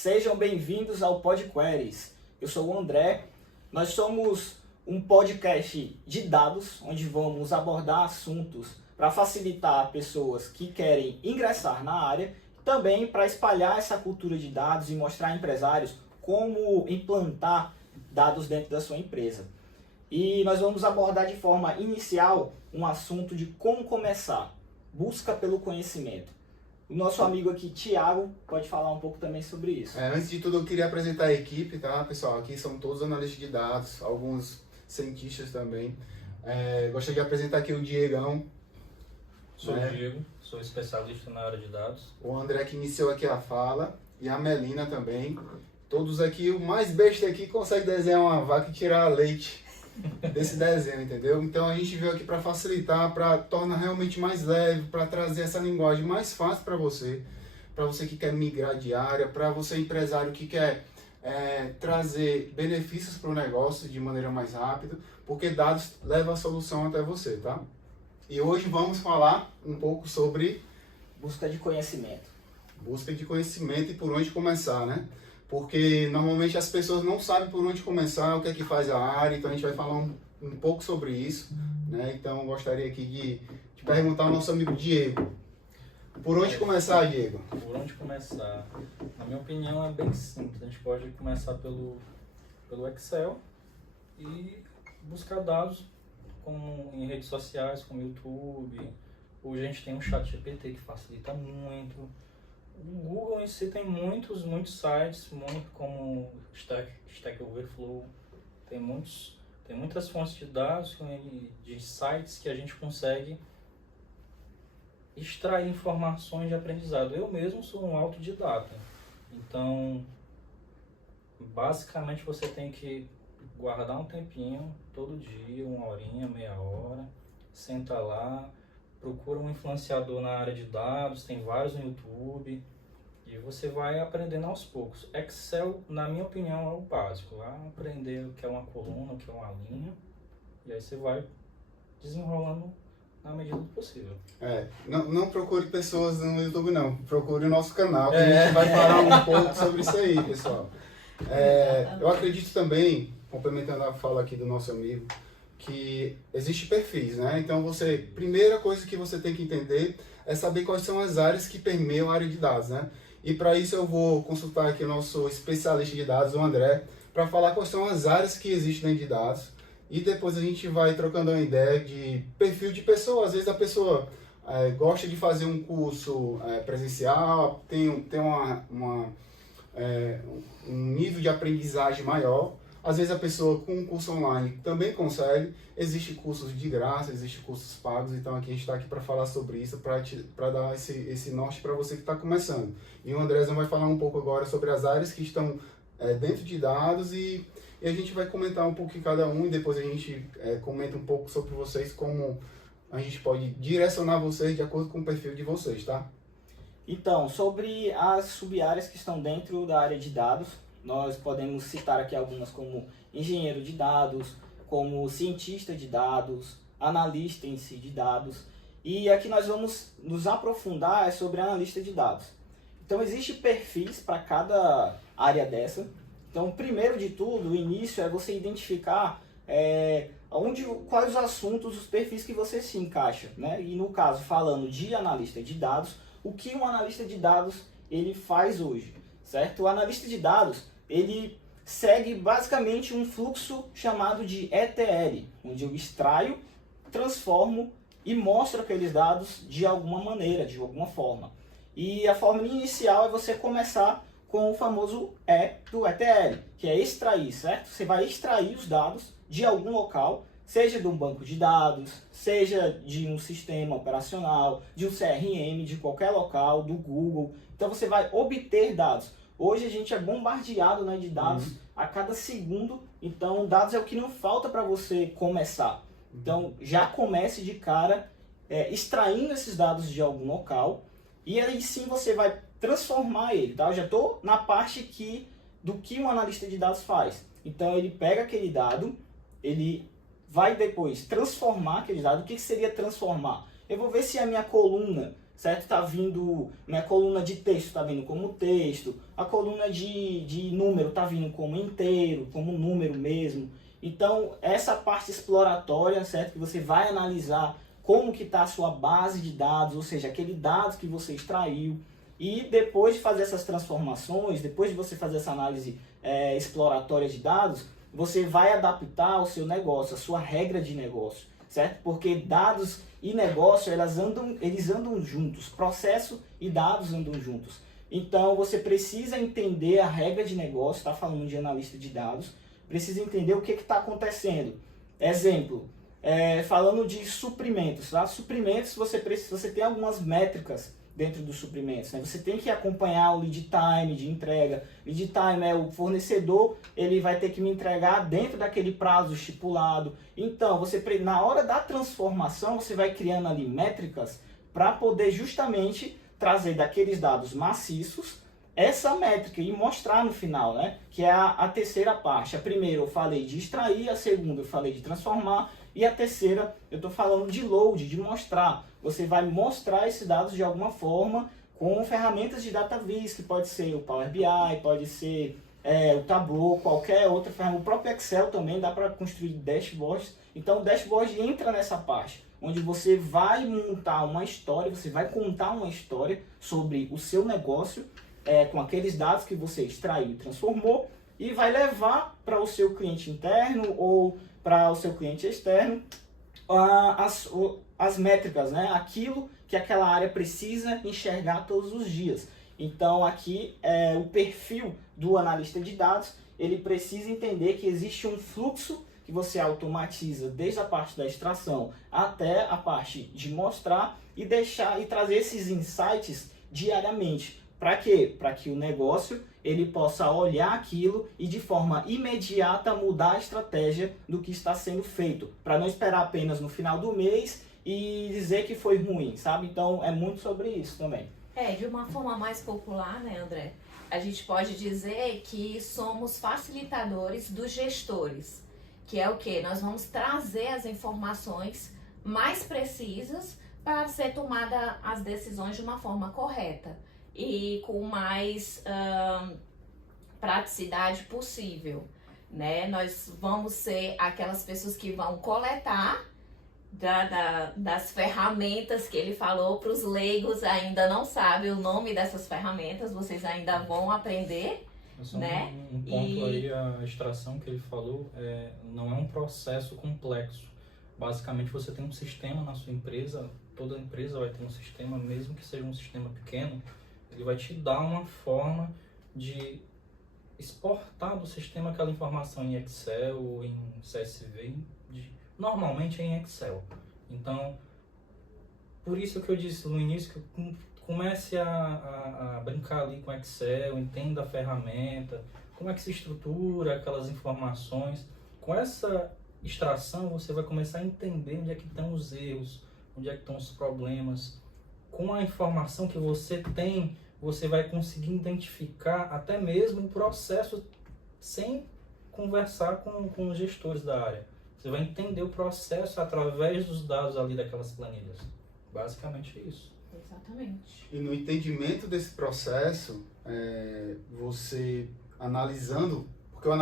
Sejam bem-vindos ao PodQueries. Eu sou o André. Nós somos um podcast de dados, onde vamos abordar assuntos para facilitar pessoas que querem ingressar na área, também para espalhar essa cultura de dados e mostrar a empresários como implantar dados dentro da sua empresa. E nós vamos abordar de forma inicial um assunto de como começar, busca pelo conhecimento. O nosso amigo aqui, Thiago, pode falar um pouco também sobre isso. Antes de tudo, eu queria apresentar a equipe, tá, pessoal? Aqui são todos analistas de dados, alguns cientistas também. Gostaria de apresentar aqui o Diegão. Sou o Diego, sou especialista na área de dados. O André, que iniciou aqui a fala, e a Melina também. Todos aqui, o mais besta aqui consegue desenhar uma vaca e tirar leite desse desenho, entendeu? Então a gente veio aqui para facilitar, para tornar realmente mais leve, para trazer essa linguagem mais fácil para você que quer migrar de área, para você empresário que quer trazer benefícios para o negócio de maneira mais rápida, porque dados levam a solução até você, tá? E hoje vamos falar um pouco sobre busca de conhecimento. Busca de conhecimento e por onde começar, né? Porque normalmente as pessoas não sabem por onde começar, o que é que faz a área, então a gente vai falar um pouco sobre isso, né? Então eu gostaria aqui de perguntar ao nosso amigo Diego. Por onde começar, Diego? Por onde começar? Na minha opinião é bem simples, a gente pode começar pelo Excel e buscar dados em redes sociais, como YouTube. Hoje a gente tem um ChatGPT que facilita muito. O Google em si tem muitos sites, como Stack Overflow, tem muitas fontes de dados, de sites que a gente consegue extrair informações de aprendizado. Eu mesmo sou um autodidata, então basicamente você tem que guardar um tempinho, todo dia, 1 horinha, meia hora, senta lá, procura um influenciador na área de dados, tem vários no YouTube, e você vai aprendendo aos poucos. Excel, na minha opinião, é o básico. Lá aprender o que é uma coluna, o que é uma linha, e aí você vai desenrolando na medida do possível. Não procure pessoas no YouTube não, procure o nosso canal, que a gente vai falar um pouco sobre isso aí, pessoal. Eu acredito também, complementando a fala aqui do nosso amigo, que existe perfis, né? Então primeira coisa que você tem que entender é saber quais são as áreas que permeiam a área de dados, né? E para isso eu vou consultar aqui o nosso especialista de dados, o André, para falar quais são as áreas que existem dentro de dados. E depois a gente vai trocando uma ideia de perfil de pessoa. Às vezes a pessoa gosta de fazer um curso presencial, tem um nível de aprendizagem maior. Às vezes a pessoa com um curso online também consegue. Existem cursos de graça, existem cursos pagos. Então aqui a gente está aqui para falar sobre isso, para dar esse norte para você que está começando. E o Andrezão vai falar um pouco agora sobre as áreas que estão dentro de dados e a gente vai comentar um pouco em cada um e depois a gente comenta um pouco sobre vocês, como a gente pode direcionar vocês de acordo com o perfil de vocês, tá? Então, sobre as sub-áreas que estão dentro da área de dados, nós podemos citar aqui algumas como engenheiro de dados, como cientista de dados, analista em si de dados. E aqui nós vamos nos aprofundar sobre analista de dados. Então, existem perfis para cada área dessa. Então, primeiro de tudo, o início é você identificar quais os assuntos, os perfis que você se encaixa, né? E no caso, falando de analista de dados, o que um analista de dados ele faz hoje, certo? O analista de dados, ele segue basicamente um fluxo chamado de ETL, onde eu extraio, transformo e mostro aqueles dados de alguma maneira, de alguma forma. E a forma inicial é você começar com o famoso do ETL, que é extrair, certo? Você vai extrair os dados de algum local, seja de um banco de dados, seja de um sistema operacional, de um CRM, de qualquer local, do Google. Então você vai obter dados. Hoje a gente é bombardeado, né, de dados a cada segundo, então dados é o que não falta para você começar. Então já comece de cara extraindo esses dados de algum local e aí sim você vai transformar ele, tá? Eu já estou na parte do que um analista de dados faz. Então ele pega aquele dado, ele vai depois transformar aquele dado. O que seria transformar? Eu vou ver se a minha coluna, certo? Está vindo, né, coluna de texto está vindo como texto, a coluna de número está vindo como inteiro, como número mesmo. Então, essa parte exploratória, certo? Que você vai analisar como que está a sua base de dados, ou seja, aquele dado que você extraiu. E depois de fazer essas transformações, depois de você fazer essa análise exploratória de dados, você vai adaptar o seu negócio, a sua regra de negócio, certo? Porque dados e negócio, eles andam juntos, processo e dados andam juntos. Então, você precisa entender a regra de negócio, está falando de analista de dados, precisa entender o que está acontecendo. Exemplo, falando de suprimentos, tá? Suprimentos, você tem algumas métricas dentro dos suprimentos, né? Você tem que acompanhar o lead time de entrega. Lead time é o fornecedor, ele vai ter que me entregar dentro daquele prazo estipulado. Então, na hora da transformação, você vai criando ali métricas para poder justamente trazer daqueles dados maciços essa métrica e mostrar no final, né? Que é a terceira parte. A primeira eu falei de extrair, a segunda eu falei de transformar e a terceira eu estou falando de load, de mostrar. Você vai mostrar esses dados de alguma forma com ferramentas de data viz, que pode ser o Power BI, pode ser o Tableau, qualquer outra ferramenta. O próprio Excel também dá para construir dashboards. Então o dashboard entra nessa parte, onde você vai montar uma história, você vai contar uma história sobre o seu negócio, com aqueles dados que você extraiu e transformou, e vai levar para o seu cliente interno ou para o seu cliente externo as métricas, né? Aquilo que aquela área precisa enxergar todos os dias. Então aqui o perfil do analista de dados, ele precisa entender que existe um fluxo que você automatiza desde a parte da extração até a parte de mostrar e trazer esses insights diariamente. Para quê? Para que o negócio ele possa olhar aquilo e de forma imediata mudar a estratégia do que está sendo feito, para não esperar apenas no final do mês e dizer que foi ruim, sabe? Então é muito sobre isso também. De uma forma mais popular, né, André? A gente pode dizer que somos facilitadores dos gestores, que é o quê? Nós vamos trazer as informações mais precisas para ser tomada as decisões de uma forma correta e com mais praticidade possível, né? Nós vamos ser aquelas pessoas que vão coletar das ferramentas que ele falou. Para os leigos ainda não sabem o nome dessas ferramentas, vocês ainda vão aprender, né? Um ponto aí, a extração que ele falou não é um processo complexo. Basicamente você tem um sistema na sua empresa, toda empresa vai ter um sistema, mesmo que seja um sistema pequeno, ele vai te dar uma forma de exportar do sistema aquela informação em Excel ou em CSV, normalmente em Excel. Então, por isso que eu disse no início que comece a brincar ali com Excel, entenda a ferramenta, como é que se estrutura aquelas informações. Com essa extração você vai começar a entender onde é que estão os erros, onde é que estão os problemas. Com a informação que você tem, você vai conseguir identificar até mesmo o processo sem conversar com os gestores da área. Você vai entender o processo através dos dados ali daquelas planilhas. Basicamente isso. Exatamente. E no entendimento desse processo, você analisando, porque o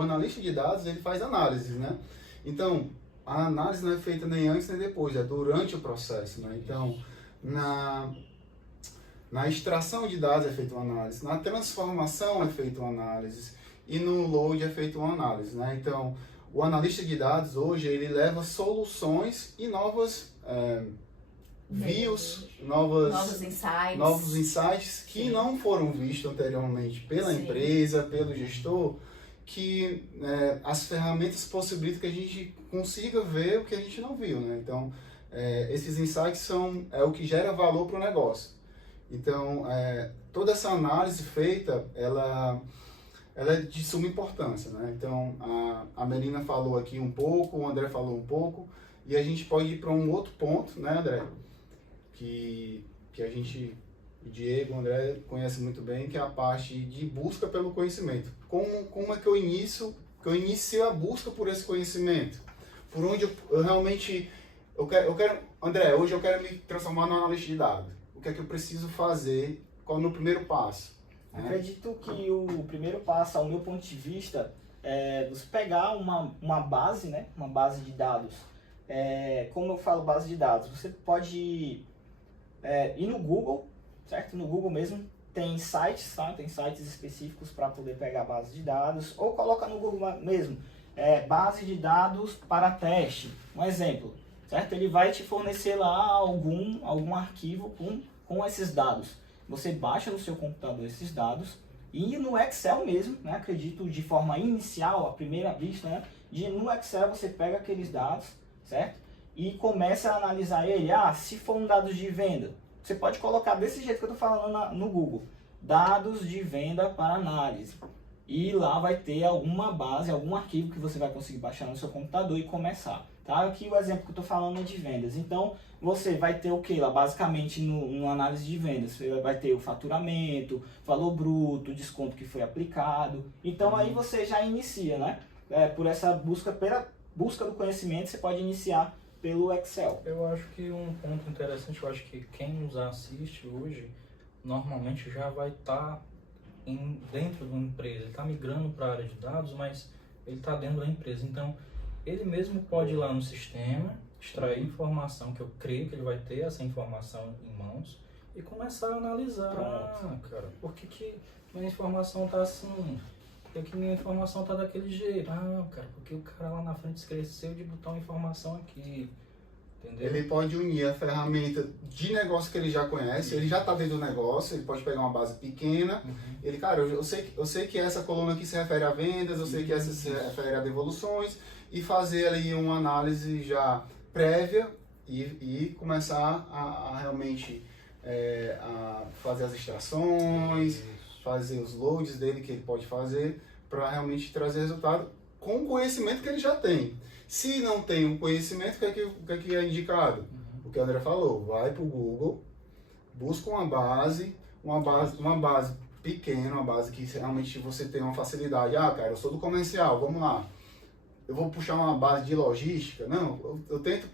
analista de dados ele faz análise, né? Então, a análise não é feita nem antes nem depois, é durante o processo, né? Então, na extração de dados é feita uma análise, na transformação é feita uma análise e no load é feita uma análise, né? Então, o analista de dados hoje ele leva soluções e novas views, novos insights que Sim. não foram vistos anteriormente pela Sim. empresa, pelo gestor, que as ferramentas possibilitam que a gente consiga ver o que a gente não viu, né? Então, esses insights é o que gera valor para o negócio. Então, toda essa análise feita, ela é de suma importância, né? Então, a Melina falou aqui um pouco, o André falou um pouco, e a gente pode ir para um outro ponto, né, André? Que a gente, o Diego, o André, conhece muito bem, que é a parte de busca pelo conhecimento. Como é que eu inicio a busca por esse conhecimento? Por onde eu realmente... Eu quero André, hoje eu quero me transformar no analista de dados. O que é que eu preciso fazer? Qual é o meu primeiro passo? Acredito que o primeiro passo, ao meu ponto de vista, é você pegar uma base, né? Uma base de dados. Como eu falo base de dados, você pode ir no Google, certo? No Google mesmo tem sites, tá? Tem sites específicos para poder pegar base de dados, ou coloca no Google mesmo, base de dados para teste, um exemplo, certo? Ele vai te fornecer lá algum arquivo com esses dados. Você baixa no seu computador esses dados e no Excel mesmo, né? Acredito de forma inicial, à primeira vista, né? No Excel você pega aqueles dados, certo? E começa a analisar ele. Se for um dados de venda, você pode colocar desse jeito que eu estou falando no Google, dados de venda para análise. E lá vai ter alguma base, algum arquivo que você vai conseguir baixar no seu computador e começar. Tá? Aqui o exemplo que eu estou falando é de vendas. Então, você vai ter o que lá? Basicamente, no análise de vendas, você vai ter o faturamento, valor bruto, desconto que foi aplicado. Então, aí você já inicia, né? Por essa busca, pela busca do conhecimento, você pode iniciar pelo Excel. Eu acho que um ponto interessante, eu acho que quem nos assiste hoje, normalmente já vai estar dentro de uma empresa. Ele está migrando para a área de dados, mas ele está dentro da empresa. Então, ele mesmo pode ir lá no sistema, extrair informação, que eu creio que ele vai ter essa informação em mãos, e começar a analisar. Cara, por que minha informação está assim? Por que minha informação está daquele jeito? Cara, porque o cara lá na frente esqueceu de botar uma informação aqui. Entendeu? Ele pode unir a ferramenta de negócio que ele já conhece, ele já está dentro do negócio, ele pode pegar uma base pequena, ele, cara, eu sei que essa coluna aqui se refere a vendas, eu sei que essa se refere a devoluções, e fazer ali uma análise já prévia e começar a realmente a fazer as extrações, fazer os loads dele que ele pode fazer para realmente trazer resultado com o conhecimento que ele já tem. Se não tem um conhecimento, o que é indicado? O que o André falou, vai para o Google, busca uma base pequena, uma base que realmente você tem uma facilidade. Cara, eu sou do comercial, vamos lá. Eu vou puxar uma base de logística? Não, eu tento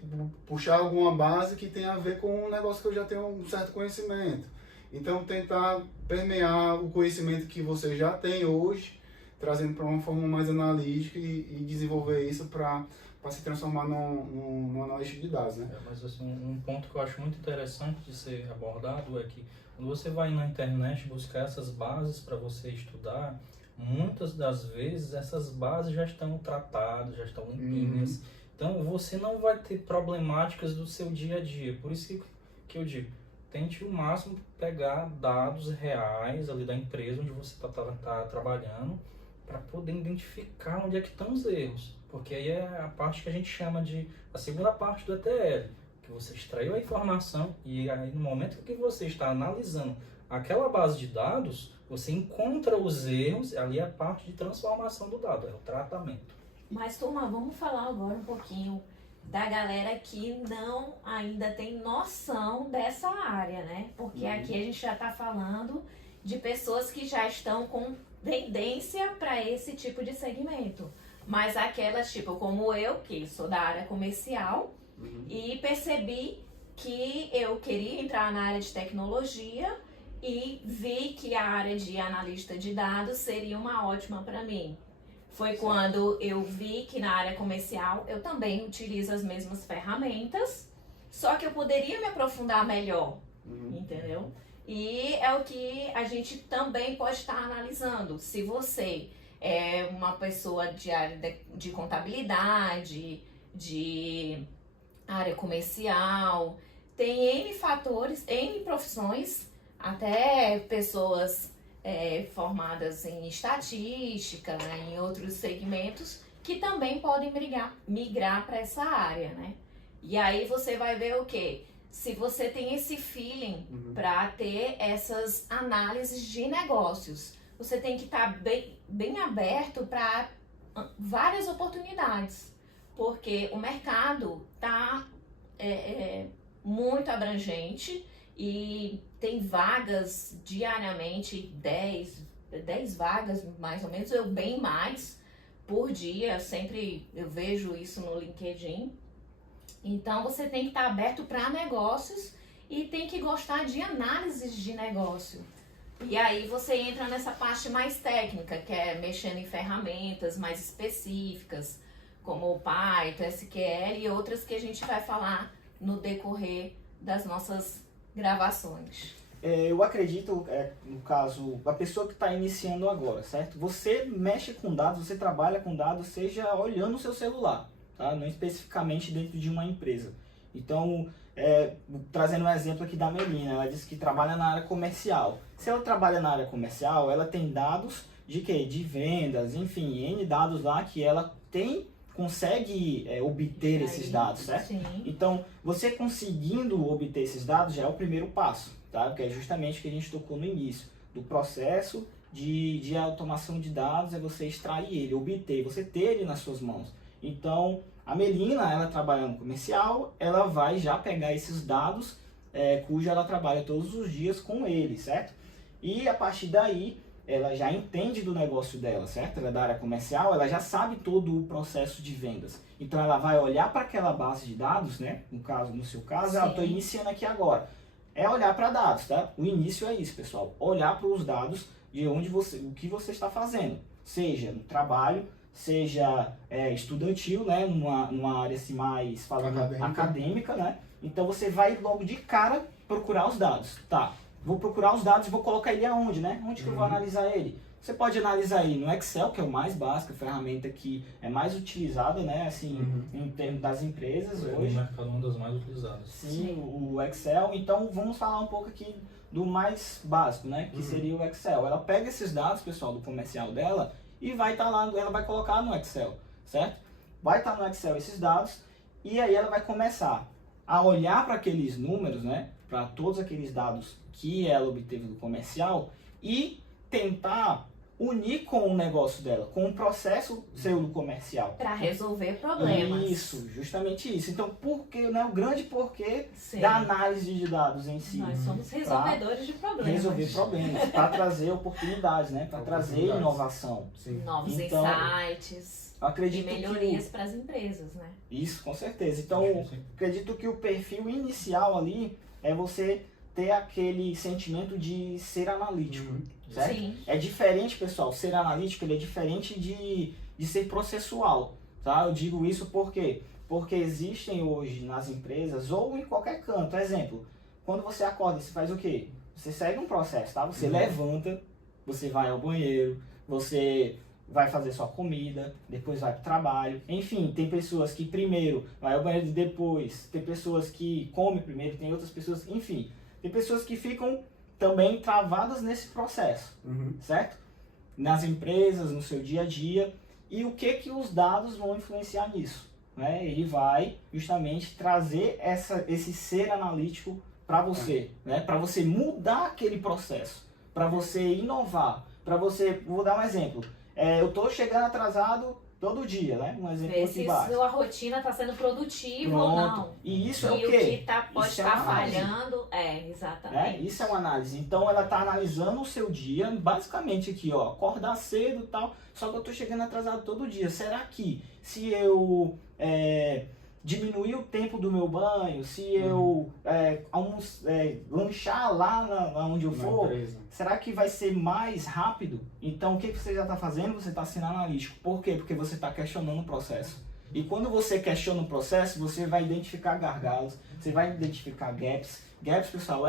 puxar alguma base que tenha a ver com um negócio que eu já tenho um certo conhecimento. Então, tentar permear o conhecimento que você já tem hoje, trazendo para uma forma mais analítica e desenvolver isso para se transformar num analista de dados, né? Mas assim, um ponto que eu acho muito interessante de ser abordado é que quando você vai na internet buscar essas bases para você estudar, muitas das vezes essas bases já estão tratadas, já estão limpinhas. Então você não vai ter problemáticas do seu dia a dia. Por isso que eu digo, tente o máximo pegar dados reais ali da empresa onde você está trabalhando, para poder identificar onde é que estão os erros. Porque aí é a parte que a gente chama de a segunda parte do ETL, que você extraiu a informação e aí no momento que você está analisando aquela base de dados, você encontra os erros, ali é a parte de transformação do dado, é o tratamento. Mas, turma, vamos falar agora um pouquinho da galera que não ainda tem noção dessa área, né? Porque aqui a gente já está falando de pessoas que já estão com tendência para esse tipo de segmento. Mas aquelas, tipo, como eu, que sou da área comercial, e percebi que eu queria entrar na área de tecnologia e vi que a área de analista de dados seria uma ótima para mim. Foi quando eu vi que na área comercial eu também utilizo as mesmas ferramentas, só que eu poderia me aprofundar melhor, entendeu? E é o que a gente também pode estar analisando. Se você é uma pessoa de área de contabilidade, de área comercial, tem N fatores, N profissões, até pessoas formadas em estatística, né, em outros segmentos, que também podem migrar para essa área, né? E aí você vai ver o quê? Se você tem esse feeling para ter essas análises de negócios, você tem que estar bem aberto para várias oportunidades, porque o mercado está muito abrangente e tem vagas diariamente, 10 vagas mais ou menos, ou bem mais por dia, sempre eu vejo isso no LinkedIn. Então você tem que estar aberto para negócios e tem que gostar de análises de negócio. E aí você entra nessa parte mais técnica, que é mexendo em ferramentas mais específicas, como o Python, SQL e outras que a gente vai falar no decorrer das nossas gravações. Eu acredito, no caso, a pessoa que está iniciando agora, certo? Você mexe com dados, você trabalha com dados, seja olhando o seu celular, tá? Não especificamente dentro de uma empresa. Então, trazendo um exemplo aqui da Melina, ela disse que trabalha na área comercial. Se ela trabalha na área comercial, ela tem dados de quê? De vendas, enfim, N dados lá que ela consegue obter esses dados, certo? Sim. Então, você conseguindo obter esses dados já é o primeiro passo, tá? Que é justamente o que a gente tocou no início, do processo de automação de dados, é você extrair ele, obter, você ter ele nas suas mãos. Então, a Melina, ela trabalha no comercial, ela vai já pegar esses dados, cuja ela trabalha todos os dias com ele, certo? E a partir daí, ela já entende do negócio dela, certo? Ela é da área comercial, ela já sabe todo o processo de vendas. Então ela vai olhar para aquela base de dados, né? No seu caso, eu estou iniciando aqui agora. É olhar para dados, tá? O início é isso, pessoal. Olhar para os dados de o que você está fazendo. Seja no trabalho, seja estudantil, né? Numa área assim mais falando acadêmica, né? Então você vai logo de cara procurar os dados. Tá. Vou procurar os dados e vou colocar ele aonde, né? Onde que eu vou analisar ele? Você pode analisar ele no Excel, que é o mais básico, a ferramenta que é mais utilizada, né? Assim, em termos das empresas hoje. No mercado é uma das mais utilizadas. Sim, o Excel. Então, vamos falar um pouco aqui do mais básico, né? Que seria o Excel. Ela pega esses dados, pessoal, do comercial dela e vai estar lá, ela vai colocar no Excel, certo? Vai estar no Excel esses dados e aí ela vai começar a olhar para aqueles números, né? Para todos aqueles dados que ela obteve do comercial e tentar unir com o negócio dela, com o processo seu do comercial. Para resolver problemas. Isso, justamente isso. Então, o grande porquê Sim. da análise de dados em si. Nós somos resolvedores de problemas. Resolver problemas, para trazer oportunidades, né? Para trazer inovação. Sim. Novos Então, insights eu acredito e melhorias para as empresas, né? Isso, com certeza. Então, acredito que o perfil inicial ali é você ter aquele sentimento de ser analítico, certo? Sim. É diferente, pessoal, ser analítico ele é diferente de ser processual, tá? Eu digo isso por quê? Porque existem hoje nas empresas ou em qualquer canto, exemplo, quando você acorda, você faz o quê? Você segue um processo, tá? Você levanta, você vai ao banheiro, você vai fazer sua comida, depois vai para o trabalho. Enfim, tem pessoas que primeiro vai ao banheiro e depois, tem pessoas que comem primeiro, tem outras pessoas, enfim. Tem pessoas que ficam também travadas nesse processo, certo? Nas empresas, no seu dia a dia. E o que os dados vão influenciar nisso? Né? Ele vai justamente trazer esse ser analítico para você, né? Para você mudar aquele processo, para você inovar, para você... Vou dar um exemplo. Eu estou chegando atrasado todo dia, né? Um exemplo Ver aqui se básico. sua rotina está sendo produtiva Pronto. ou não. E isso é E o quê? o que pode Isso é estar uma análise. falhando, exatamente. Né? Isso é uma análise. Então ela está analisando o seu dia, basicamente aqui, ó, acordar cedo e tal, só que eu estou chegando atrasado todo dia. Será que se eu diminuir o tempo do meu banho, se eu lanchar lá onde eu for, será que vai ser mais rápido? Então o que você já está fazendo? Você está sendo analítico. Por quê? Porque você está questionando o processo. E quando você questiona o processo, você vai identificar gargalos, você vai identificar gaps. Gaps, pessoal,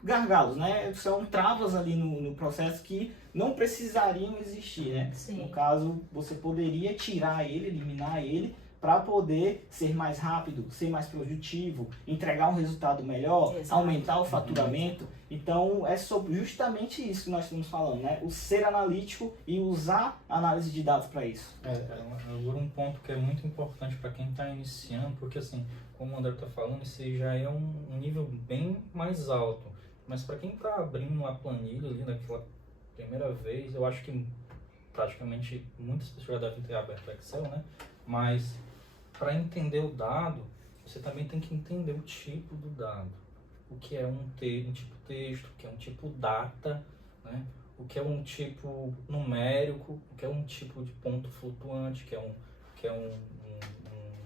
gargalos, né? São travas ali no processo que não precisariam existir, né? Sim. No caso, você poderia tirar ele, eliminar ele, para poder ser mais rápido, ser mais produtivo, entregar um resultado melhor, Exato. aumentar o faturamento. Então, é sobre justamente isso que nós estamos falando, né? O ser analítico e usar a análise de dados para isso. Agora um ponto que é muito importante para quem está iniciando, porque assim, como o André está falando, isso aí já é um nível bem mais alto. Mas para quem está abrindo a planilha ali naquela primeira vez, eu acho que praticamente muitas pessoas já devem ter aberto o Excel, né? Mas para entender o dado, você também tem que entender o tipo do dado. O que é um tipo texto, o que é um tipo data, né? O que é um tipo numérico, o que é um tipo de ponto flutuante, que é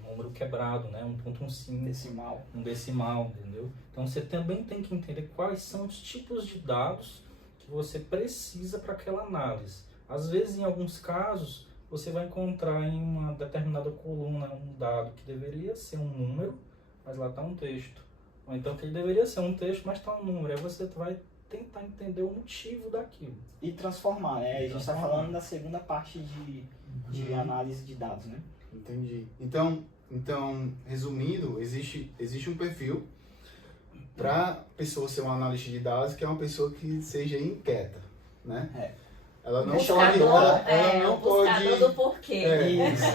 um número quebrado, né? 1.15. Decimal. Um decimal, entendeu? Então você também tem que entender quais são os tipos de dados que você precisa para aquela análise. Às vezes, em alguns casos, você vai encontrar em uma determinada coluna um dado que deveria ser um número, mas lá está um texto. Ou então que ele deveria ser um texto, mas está um número. Aí você vai tentar entender o motivo daquilo. E transformar, né? A gente está falando da segunda parte de análise de dados, né? Entendi. Então, resumindo, existe um perfil para pessoa ser uma analista de dados, que é uma pessoa que seja inquieta, né? É. Ela não Buscador, pode, ela não o buscador pode. do porquê. Isso.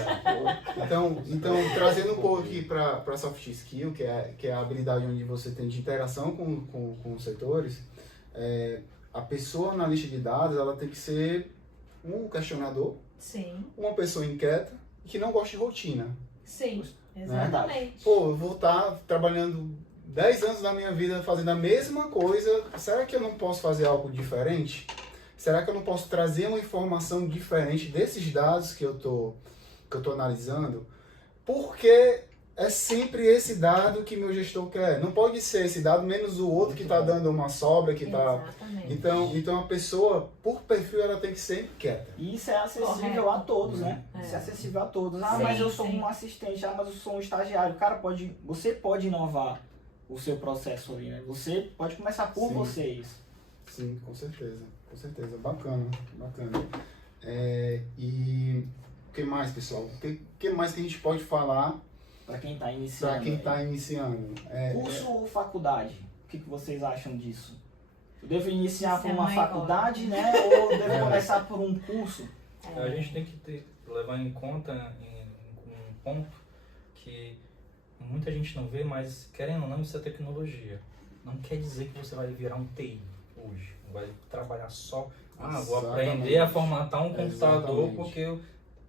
Então trazendo um pouco aqui para soft skill, que é a habilidade onde você tem de interação com os setores, a pessoa analista de dados, ela tem que ser um questionador, Sim, uma pessoa inquieta e que não gosta de rotina. sim, exatamente. Pô, eu vou estar trabalhando 10 anos da minha vida fazendo a mesma coisa, será que eu não posso fazer algo diferente? Será que eu não posso trazer uma informação diferente desses dados que eu tô analisando? Porque é sempre esse dado que meu gestor quer. Não pode ser esse dado menos o outro que está dando uma sobra, que está... Exatamente. Então a pessoa, por perfil, ela tem que ser quieta. E isso é acessível Correto. a todos, né? É. Isso é acessível a todos. Ah, Sim, mas eu sou sim. um assistente, mas eu sou um estagiário. Cara, você pode inovar o seu processo ali, né? Você pode começar por Sim. vocês. Sim, com certeza. Bacana. E o que mais, pessoal? O que mais que a gente pode falar Para quem está iniciando. para quem está iniciando? Curso ou faculdade? O que vocês acham disso? Eu devo iniciar Isso por é uma maior. faculdade, né? Ou devo começar por um curso? A gente tem que levar em conta um ponto que muita gente não vê, mas querendo ou não, isso é tecnologia. Não quer dizer que você vai virar um TI hoje. Vai trabalhar só, vou Exatamente. aprender a formatar um computador Exatamente. porque eu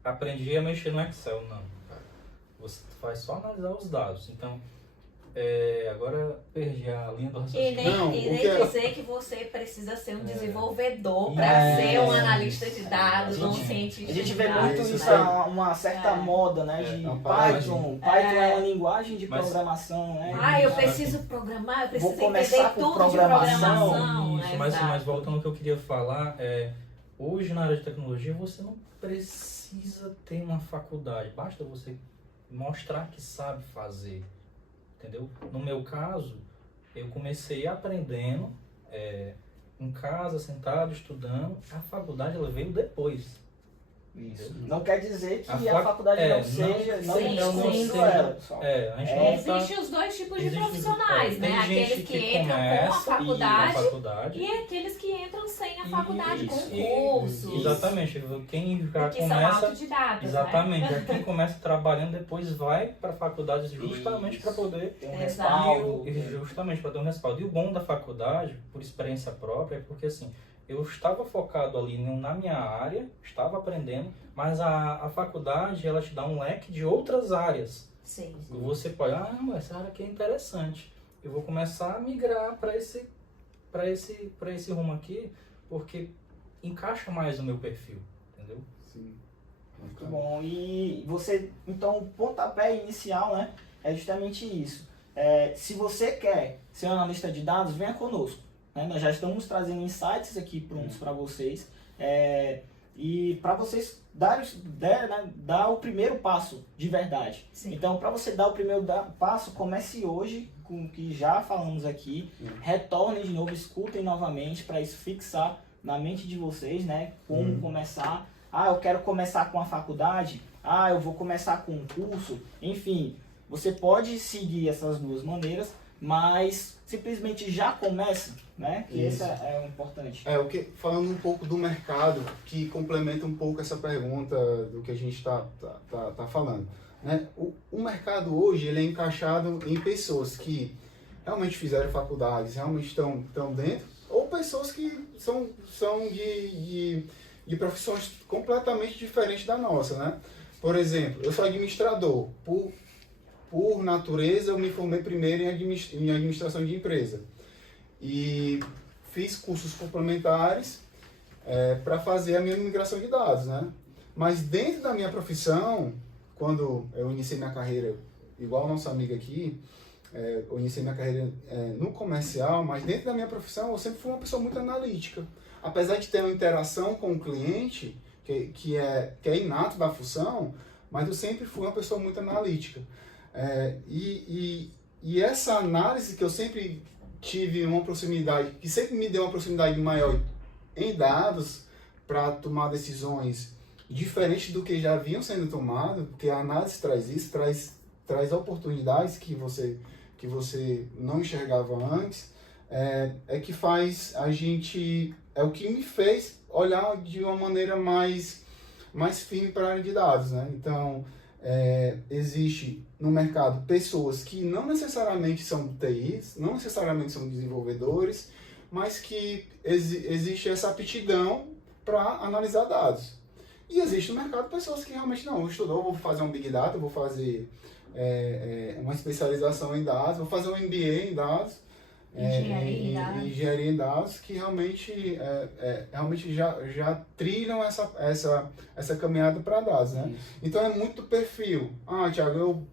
aprendi a mexer no Excel. Não, cara. Você vai só analisar os dados. Então, agora perdi a linha do E raciocínio. nem, Não, e o nem que é- dizer que você precisa ser um desenvolvedor para ser um analista de dados, A um gente- cientista A gente de vê dados. muito Isso isso, aí. uma certa É. moda, né? De Não, Python. Python é uma linguagem de Mas- programação, né? Eu preciso programar, eu preciso Vou começar entender por tudo programação. de programação. Isso, mas exato. voltando ao que eu queria falar, hoje na área de tecnologia você não precisa ter uma faculdade, basta você mostrar que sabe fazer, entendeu? No meu caso, eu comecei aprendendo em casa, sentado, estudando, a faculdade ela veio depois. Isso. Não quer dizer que A a faculdade é, não não- seja, não sim, excluindo sim. ela, pessoal. A gente não tá... Existem os dois tipos de Existe- profissionais, tem né? gente Aqueles que entram com a começa faculdade a faculdade. e aqueles que entram sem a faculdade, com Isso, cursos. Exatamente. Quem já Que são começa... autodidatas, Exatamente, né? já quem começa trabalhando depois vai para a faculdade justamente para poder Tem um Exato. respaldo. justamente para ter um respaldo. E o bom da faculdade, por experiência própria, é porque assim, eu estava focado ali na minha área, estava aprendendo, mas a faculdade ela te dá um leque de outras áreas. Sim. E você pode, essa área aqui é interessante. Eu vou começar a migrar para esse rumo aqui, porque encaixa mais no meu perfil, entendeu? Sim. Muito bom. E você, então, o pontapé inicial, né, é justamente isso. Se você quer ser um analista de dados, venha conosco. Né? Nós já estamos trazendo insights aqui prontos para vocês. E para vocês dar o primeiro passo de verdade. Sim. Então, para você dar o primeiro passo, comece hoje com o que já falamos aqui. Retornem de novo, escutem novamente para isso fixar na mente de vocês, né? Como começar. Eu quero começar com a faculdade. Eu vou começar com um curso. Enfim, você pode seguir essas duas maneiras, mas simplesmente já começa, né? Que esse é o importante. Falando um pouco do mercado, que complementa um pouco essa pergunta do que a gente está falando. Né? O mercado hoje ele é encaixado em pessoas que realmente fizeram faculdades, realmente estão dentro, ou pessoas que são de profissões completamente diferentes da nossa. Né? Por exemplo, eu sou administrador. Por natureza, eu me formei primeiro em administração de empresa. E fiz cursos complementares para fazer a minha migração de dados, né? Mas dentro da minha profissão, quando eu iniciei minha carreira, igual a nossa amiga aqui, eu iniciei minha carreira no comercial, mas dentro da minha profissão eu sempre fui uma pessoa muito analítica. Apesar de ter uma interação com o cliente, que é inato da função, mas eu sempre fui uma pessoa muito analítica. E essa análise que eu sempre tive uma proximidade, que sempre me deu uma proximidade maior em dados para tomar decisões diferentes do que já vinham sendo tomadas, porque a análise traz isso, traz oportunidades que você não enxergava antes, que faz a gente, é o que me fez olhar de uma maneira mais firme para a área de dados, né? Então, existe no mercado pessoas que não necessariamente são TIs, não necessariamente são desenvolvedores, mas que existe essa aptidão para analisar dados. E existe no mercado pessoas que realmente não, vou fazer um Big Data, vou fazer uma especialização em dados, vou fazer um MBA em dados, engenharia em dados, que realmente já trilham essa caminhada para dados, né? Então é muito do perfil. Thiago,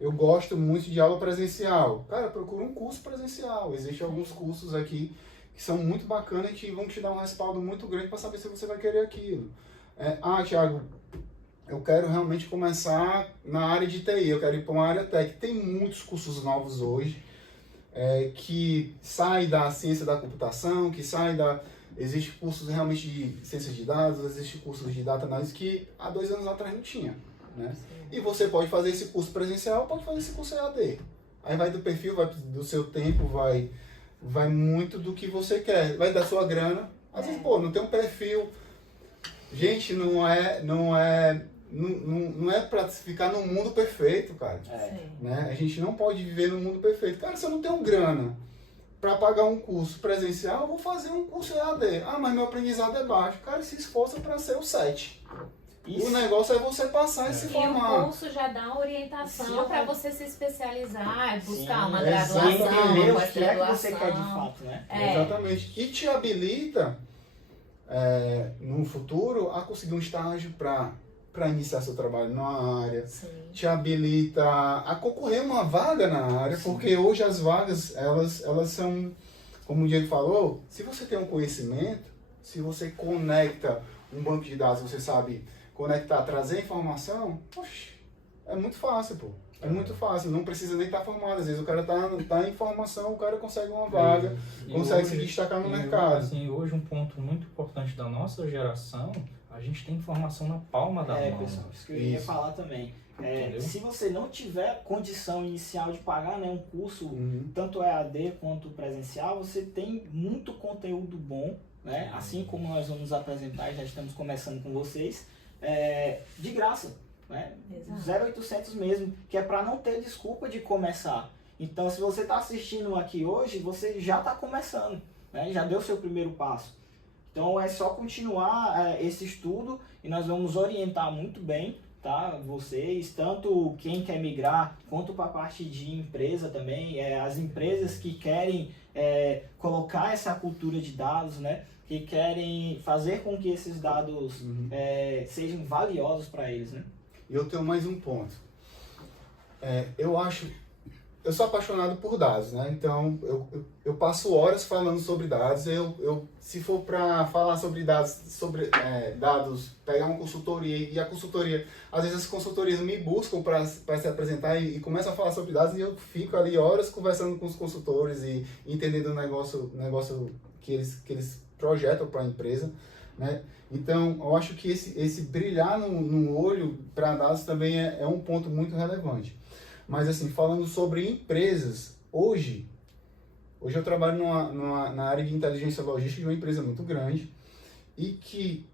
eu gosto muito de aula presencial. Cara, procura um curso presencial. Existem alguns cursos aqui que são muito bacanas e que vão te dar um respaldo muito grande para saber se você vai querer aquilo. Thiago, eu quero realmente começar na área de TI, eu quero ir para uma área tech. Tem muitos cursos novos hoje, que saem da ciência da computação, Existem cursos realmente de ciência de dados, existem cursos de data analysis que há 2 anos atrás não tinha, né? E você pode fazer esse curso presencial, pode fazer esse curso EAD. Aí vai do perfil, vai do seu tempo, vai muito do que você quer, vai da sua grana. Às vezes, não tem um perfil. Gente, não é para ficar num mundo perfeito, cara. Né? A gente não pode viver num mundo perfeito. Cara, se eu não tenho grana para pagar um curso presencial, eu vou fazer um curso EAD. Mas meu aprendizado é baixo. Cara, se esforça para ser o 7. O negócio é você passar e se formar. E o curso já dá orientação para você se especializar, buscar uma graduação, graduação, o que é que você quer de fato, né? Exatamente. E te habilita, no futuro, a conseguir um estágio para iniciar seu trabalho na área. Sim. Te habilita a concorrer uma vaga na área, sim, porque hoje as vagas, elas são, como o Diego falou, se você tem um conhecimento, se você conecta um banco de dados, você sabe conectar, trazer informação, poxa, é muito fácil, pô. É muito fácil, não precisa nem estar formado. Às vezes o cara tá em formação, o cara consegue uma vaga, consegue se destacar no mercado. Assim, hoje um ponto muito importante da nossa geração, a gente tem informação na palma da mão. Pessoal, isso que eu ia falar também. Se você não tiver condição inicial de pagar, né, um curso, tanto EAD quanto presencial, você tem muito conteúdo bom, né? Assim como nós vamos apresentar, já estamos começando com vocês, de graça. Né? 0800 mesmo, que é para não ter desculpa de começar. Então, se você está assistindo aqui hoje, você já está começando, né? Já deu seu primeiro passo. Então, é só continuar esse estudo e nós vamos orientar muito bem, tá? Vocês, tanto quem quer migrar, quanto para a parte de empresa também, as empresas que querem colocar essa cultura de dados, né? Que querem fazer com que esses dados sejam valiosos para eles, né? E eu tenho mais um ponto. Eu sou apaixonado por dados, né? Então, eu passo horas falando sobre dados. Se for para falar sobre dados, pegar uma consultoria, e a consultoria, às vezes as consultorias me buscam para se apresentar e começam a falar sobre dados, e eu fico ali horas conversando com os consultores e entendendo o negócio que eles projetam para a empresa, né? Então, eu acho que esse brilhar no olho para dados também é um ponto muito relevante. Mas, assim, falando sobre empresas, hoje eu trabalho na área de inteligência logística de uma empresa muito grande e que,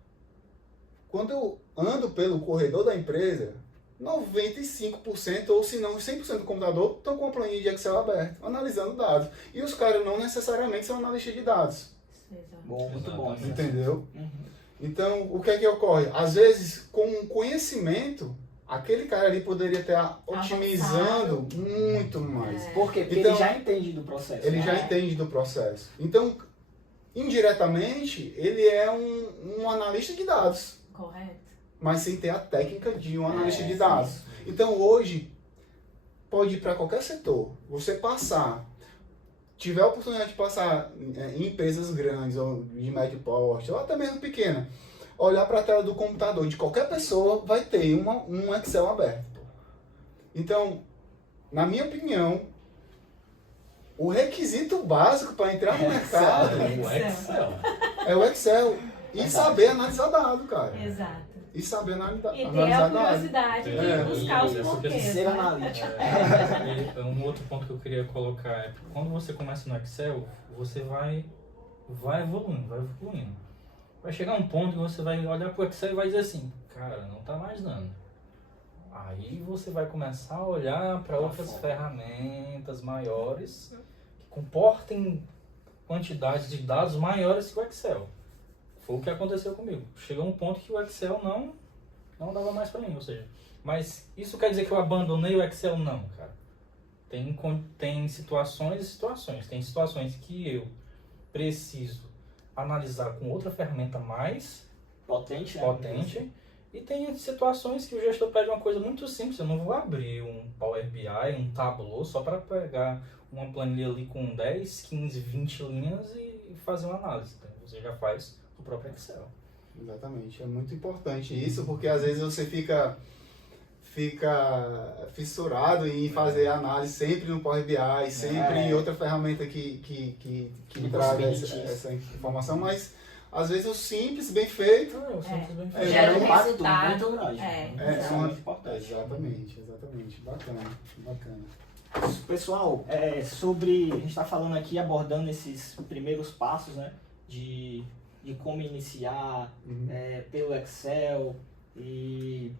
quando eu ando pelo corredor da empresa, 95% ou se não 100% do computador estão com a planilha de Excel aberta, analisando dados. E os caras não necessariamente são analistas de dados. Bom, muito bom. Entendeu? Então, o que é que ocorre? Às vezes, com um conhecimento, aquele cara ali poderia estar otimizando muito mais. Por quê? Porque ele já entende do processo. Ele já entende do processo. Então, indiretamente, ele é um analista de dados. Correto. mas sem ter a técnica de um analista de dados. Então hoje, pode ir para qualquer setor, você tiver a oportunidade de passar em empresas grandes, ou de médio porte, ou até mesmo pequena, olhar para a tela do computador de qualquer pessoa, vai ter um Excel aberto. Então, na minha opinião, o requisito básico para entrar no mercado é o Excel. E saber analisar dado, cara. Exato. E saber analisar E ter a dado. curiosidade de buscar os porquês. Ser analítico. Um outro ponto que eu queria colocar é que quando você começa no Excel, você vai evoluindo. Vai chegar um ponto que você vai olhar pro Excel e vai dizer assim, cara, não tá mais dando. Aí você vai começar a olhar para outras ferramentas maiores que comportem quantidades de dados maiores que o Excel. Foi o que aconteceu comigo. Chegou um ponto que o Excel não dava mais para mim, ou seja, mas isso quer dizer que eu abandonei o Excel? Não, cara. Tem situações e situações. Tem situações que eu preciso analisar com outra ferramenta mais potente. E tem situações que o gestor pede uma coisa muito simples. Eu não vou abrir um Power BI, um Tableau, só para pegar uma planilha ali com 10, 15, 20 linhas e fazer uma análise. Então, você já faz o próprio Excel. Exatamente. É muito importante isso, porque às vezes você fica fissurado em fazer análise sempre no Power BI, sempre em outra ferramenta que traga essa informação, mas às vezes o simples, bem feito, gera um resultado muito grande. Muito importante. Exatamente. Bacana. Pessoal, a gente está falando aqui, abordando esses primeiros passos, né, de como iniciar pelo Excel e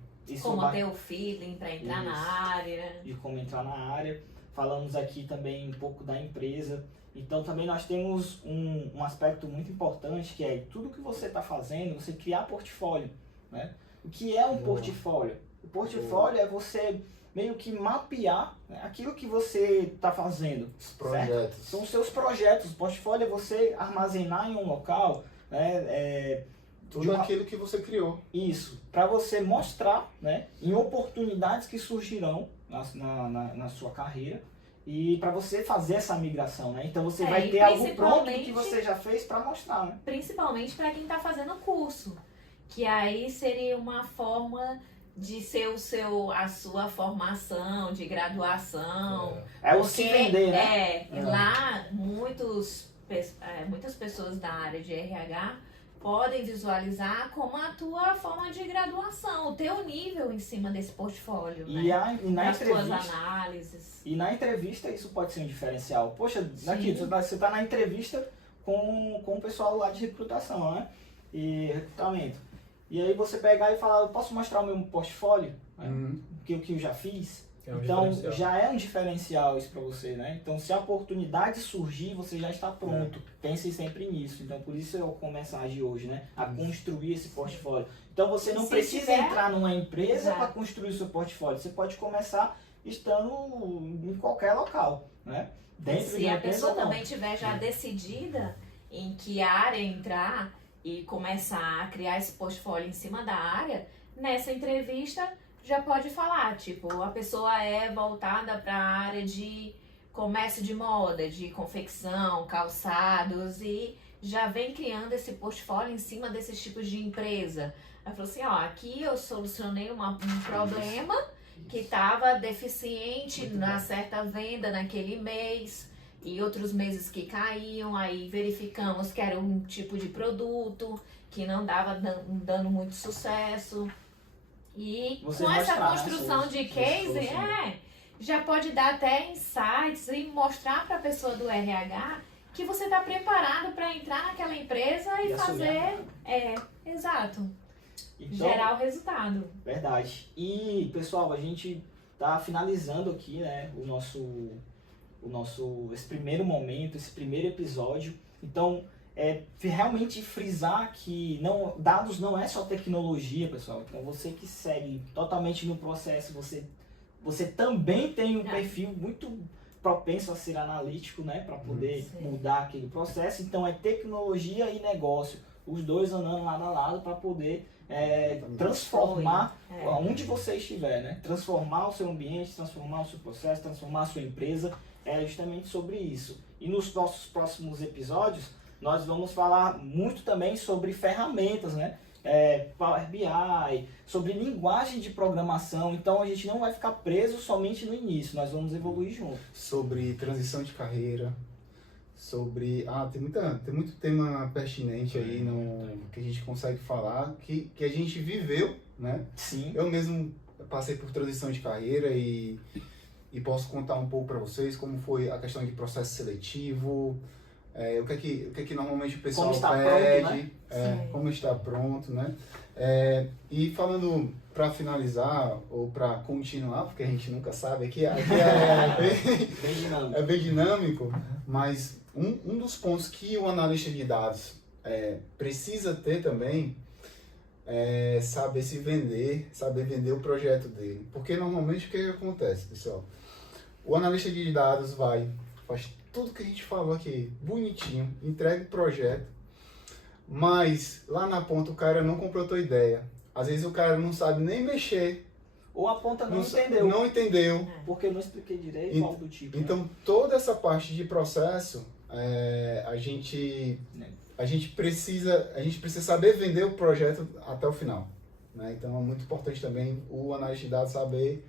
como ter o feeling para entrar na área. De como entrar na área. Falamos aqui também um pouco da empresa. Então também nós temos um aspecto muito importante, que é tudo que você está fazendo, você criar portfólio, né? O que é um portfólio? O portfólio é você meio que mapear, né, aquilo que você está fazendo. Os projetos. São os seus projetos. O portfólio é você armazenar em um local, né, tudo aquilo que você criou. Isso, para você mostrar, né, em oportunidades que surgirão na sua carreira. E para você fazer essa migração, né? Então você vai ter algo pronto que você já fez para mostrar, né? Principalmente para quem está fazendo o curso, que aí seria uma forma de ser a sua formação de graduação. É o se vender, né? Lá muitas pessoas da área de RH podem visualizar como a tua forma de graduação, o teu nível em cima desse portfólio, né? As tuas análises. E na entrevista isso pode ser um diferencial. Poxa, daqui, você está na entrevista com o pessoal lá de recrutação, né? E recrutamento. E aí você pegar e falar, eu posso mostrar o meu portfólio? Né? O que eu já fiz? Então já é um diferencial isso para você, né? Então se a oportunidade surgir, você já está pronto. Pense sempre nisso. Então por isso eu começo a agir hoje, né? A construir esse portfólio. Então você não precisa entrar numa empresa para construir o seu portfólio. Você pode começar estando em qualquer local, né? Se a pessoa também tiver já decidida em que área entrar e começar a criar esse portfólio em cima da área, nessa entrevista já pode falar, tipo, a pessoa é voltada para a área de comércio de moda, de confecção, calçados, e já vem criando esse portfólio em cima desses tipos de empresa. Ela falou assim, ó, aqui eu solucionei um problema que estava deficiente na certa venda naquele mês, e outros meses que caíam, aí verificamos que era um tipo de produto que não dava dando muito sucesso. E com essa construção de case, já pode dar até insights e mostrar para a pessoa do RH que você está preparado para entrar naquela empresa e fazer, exato, então, gerar o resultado. Verdade. E, pessoal, a gente está finalizando aqui, né, esse primeiro momento, esse primeiro episódio. Então, realmente frisar que dados não é só tecnologia, pessoal. Então você que segue totalmente no processo, você também tem um perfil muito propenso a ser analítico, né, para poder mudar aquele processo. Então é tecnologia e negócio. os dois andando lado a lado para poder transformar onde você estiver, né? Transformar o seu ambiente, transformar o seu processo, transformar a sua empresa, é justamente sobre isso. E nos nossos próximos episódios, nós vamos falar muito também sobre ferramentas, né? Power BI, sobre linguagem de programação, então a gente não vai ficar preso somente no início, nós vamos evoluir junto. Sobre transição de carreira, sobre... tem muito tema pertinente aí que a gente consegue falar, que a gente viveu, né? Sim. Eu mesmo passei por transição de carreira e posso contar um pouco para vocês como foi a questão de processo seletivo, o que é que normalmente o pessoal como está pede, pronto, né? como está pronto, né? E falando para finalizar ou para continuar, porque a gente nunca sabe, aqui Bem dinâmico. é bem dinâmico, mas um dos pontos que o analista de dados precisa ter também é saber se vender, saber vender o projeto dele. Porque normalmente o que acontece, pessoal? O analista de dados faz tudo que a gente falou aqui, bonitinho, entrega o projeto, mas lá na ponta o cara não comprou a tua ideia. Às vezes o cara não sabe nem mexer. Ou a ponta não entendeu. Não entendeu. Porque eu não expliquei direito, algo do tipo. Então, né? toda essa parte de processo, a gente precisa saber vender o projeto até o final, né? Então, é muito importante também o analista de dados saber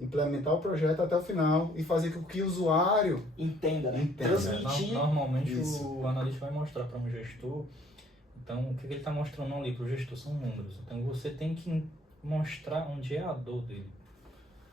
implementar o projeto até o final e fazer com que o usuário entenda, né? Entenda. Transmitir. Normalmente Isso. o analista vai mostrar para um gestor, então o que ele está mostrando ali para o gestor são números. Então você tem que mostrar onde é a dor dele.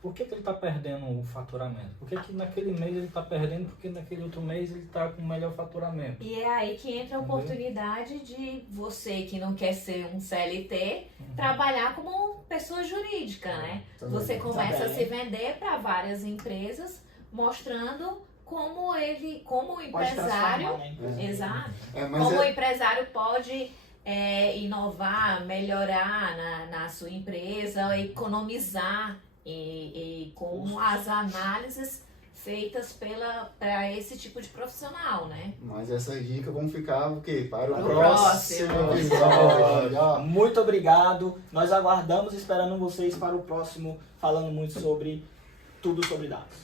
Por que ele está perdendo o faturamento? Por que naquele mês ele está perdendo, porque naquele outro mês ele está com melhor faturamento? E é aí que entra a oportunidade de você que não quer ser um CLT, trabalhar como pessoa jurídica, né? Você começa a se vender para várias empresas, mostrando como o empresário, exato, como o empresário pode inovar, melhorar na sua empresa, economizar e com as análises feitas para esse tipo de profissional, né? Mas essas dicas vão ficar o quê? Para o Para o próximo próximo. episódio. Ó. Muito obrigado. Nós aguardamos esperando vocês para o próximo, falando muito sobre tudo sobre dados.